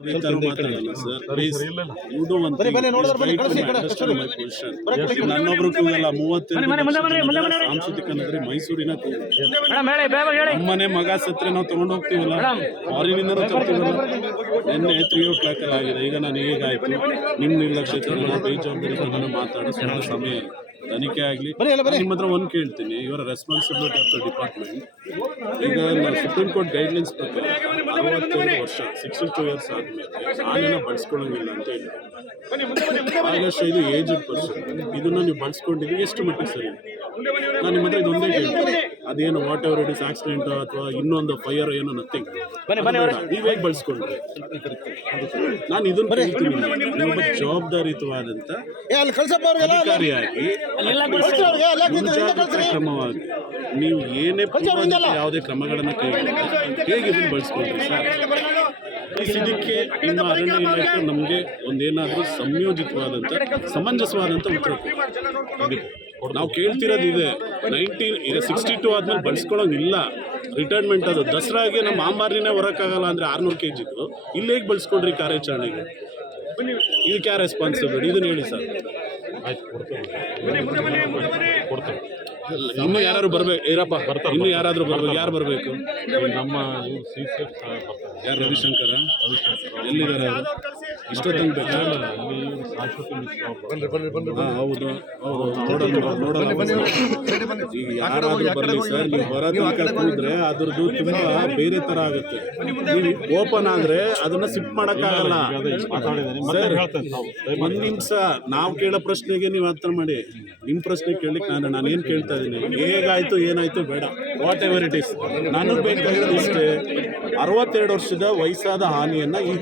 ಮಾತಾಡಲ್ಲ sir please you do one ನನ್ನೊಬ್ರು ಕೂಗಲ್ಲ ಮೂವತ್ತೆರಡು ಸಾಂಸ್ಕೃತಿಕ ನಗರಿ ಮೈಸೂರಿನ ನಮ್ಮನೆ ಮಗ ಸತ್ರೆ ನಾವು ತಗೊಂಡು ಹೋಗ್ತೀವಲ್ಲ? ತರ್ತೀವಲ್ಲ? ನಿನ್ನೆ ತ್ರೀ ಓ ಕ್ಲಾಕ್ ಆಗಿದೆ. ಈಗ ನಾನು ಹೇಗಾಯ್ತು. ನಿಮ್ಮ ನಿರ್ಲಕ್ಷ್ಯತೆ ನಾನು ಬೇಜವಾಬ್ದಾರಿ ಮಾತಾಡೋ ಸಮಯ. ತನಿಖೆ ಆಗಲಿ ನಿಮ್ಮ ಹತ್ರ ಒಂದು ಕೇಳ್ತೀನಿ. ಇವರ ರೆಸ್ಪಾನ್ಸಿಬಿಲಿಟಿ ಆಫ್ ದ ಡಿಪಾರ್ಟ್ಮೆಂಟ್ ಈಗ ಸುಪ್ರೀಂ ಕೋರ್ಟ್ ಗೈಡ್ಲೈನ್ಸ್ ಪ್ರಕಾರ ಅರವತ್ತೈದು ವರ್ಷ ಸಿಕ್ಸ್ಟಿ ಟೂ ಇಯರ್ಸ್ ಆದಮೇಲೆ ಆನೆನ ಬಳಸ್ಕೊಳ್ಳೋಂಗಿಲ್ಲ ಅಂತ ಹೇಳಿ ಆಗಸ್ಟ್ ಏಜ್ ಏಜ್ಡ್ ಪರ್ಸನ್ ಇದನ್ನ ನೀವು ಬಳಸ್ಕೊಂಡಿದ್ದೀವಿ ಎಷ್ಟು ಮಟ್ಟಿಗೆ ಸರಿ? ನಾನು ನಿಮ್ಮ ಹತ್ರ ಇದೊಂದೇ ಕೇಳ್ತೀನಿ. ಅದೇನು whatever it is accident ಅಥವಾ ಇನ್ನೊಂದು ಫೈರ್ ಏನೋ ನಥಿಂಗ್ ನೀವು ಹೇಗೆ ಬಳಸ್ಕೊಂಡ್ರೆ. ನಾನು ಇದನ್ನ ಕೇಳ್ತೀನಿ ನೀವು ಒಬ್ಬ ಜವಾಬ್ದಾರಿಯುತವಾದಂಥ ಅಧಿಕಾರಿಯಾಗಿ ಮುಂಜಾಗ್ರತಾ ಕ್ರಮವಾಗಿ ನೀವು ಏನೇ ಯಾವುದೇ ಕ್ರಮಗಳನ್ನು ಕೈಗೊಂಡು ಹೇಗೆ ಇದನ್ನು ಬಳಸ್ಕೊಂಡ್ರಿ ಸರ್? ಇದಕ್ಕೆ ನಿಮ್ಮ ಅರಣ್ಯ ಇಲಾಖೆ ನಮಗೆ ಒಂದೇನಾದರೂ ಸಂಯೋಜಿತವಾದಂಥ ಸಮಂಜಸವಾದಂಥ ಉತ್ತರ. ನಾವು ಕೇಳ್ತಿರೋದು ಇದೆ. ನೈನ್ಟೀನ್ ಇದೆ ಸಿಕ್ಸ್ಟಿ ಟು ಆದ್ಮೇಲೆ ಬಳಸ್ಕೊಳ್ಳೋಂಗಿಲ್ಲ. ರಿಟೈರ್ಮೆಂಟ್ ಅದು. ದಸರಾಗೆ ನಮ್ಮ ಮಾಂಬಾರಿನೇ ಹೊರಕ್ಕಾಗಲ್ಲ ಅಂದರೆ ಆರ್ನೂರು ಕೆ ಜಿಗಳು ಇಲ್ಲಿ ಹೇಗೆ ಬಳಸ್ಕೊಂಡ್ರಿ ಕಾರ್ಯಾಚರಣೆಗೆ? ಇದಕ್ಕೆ ಯಾರು ರೆಸ್ಪಾನ್ಸಿಬಿಲಿಟಿ ಇದನ್ನ ಹೇಳಿ ಸರ್. ಇನ್ನು ಯಾರು ಬರ್ಬೇಕು ಇರಪ್ಪ ಬರ್ತಾರೆ ಇನ್ನು ಯಾರಾದರೂ ಬರ್ಬೇಕು? ಯಾರು ಬರಬೇಕು? ನಮ್ಮ ಯಾರು ರವಿಶಂಕರ? ಎಲ್ಲಿದ್ದಾರೆ ಇಷ್ಟೊತ್ತಂಗೆ ಬೇಕಾ ಹೌದು ಹೌದು. ನೋಡೋಣ ನೋಡೋಣ. ಈಗ ಯಾರಾದ್ರೂ ಬರಲಿ ಸರ್ ನೀವು ಅದ್ರದ್ದು ತುಂಬಾ ಬೇರೆ ತರ ಆಗುತ್ತೆ. ನೀವು ಓಪನ್ ಆದ್ರೆ ಅದನ್ನ ಸಿಪ್ ಮಾಡೋಕ್ಕಾಗಲ್ಲ. ಸರ್ ಒಂದು ನಿಮಿಷ. ನಾವು ಕೇಳೋ ಪ್ರಶ್ನೆಗೆ ನೀವು ಉತ್ತರ ಮಾಡಿ. ನಿಮ್ಮ ಪ್ರಶ್ನೆ ಕೇಳಲಿಕ್ಕೆ ನಾನು ನಾನು ಏನು ಕೇಳ್ತಾ ಇದ್ದೀನಿ? ಹೇಗಾಯ್ತು ಏನಾಯ್ತು ಬೇಡ. ವಾಟ್ ಎವರ್ ಇಟ್ ಇಸ್ ನಾನು ಬೇಕಾಗಿರೋದು ಇಷ್ಟೇ. ಅರವತ್ತೆರಡು ವರ್ಷದ ವಯಸ್ಸಾದ ಹಾನಿಯನ್ನ ಈ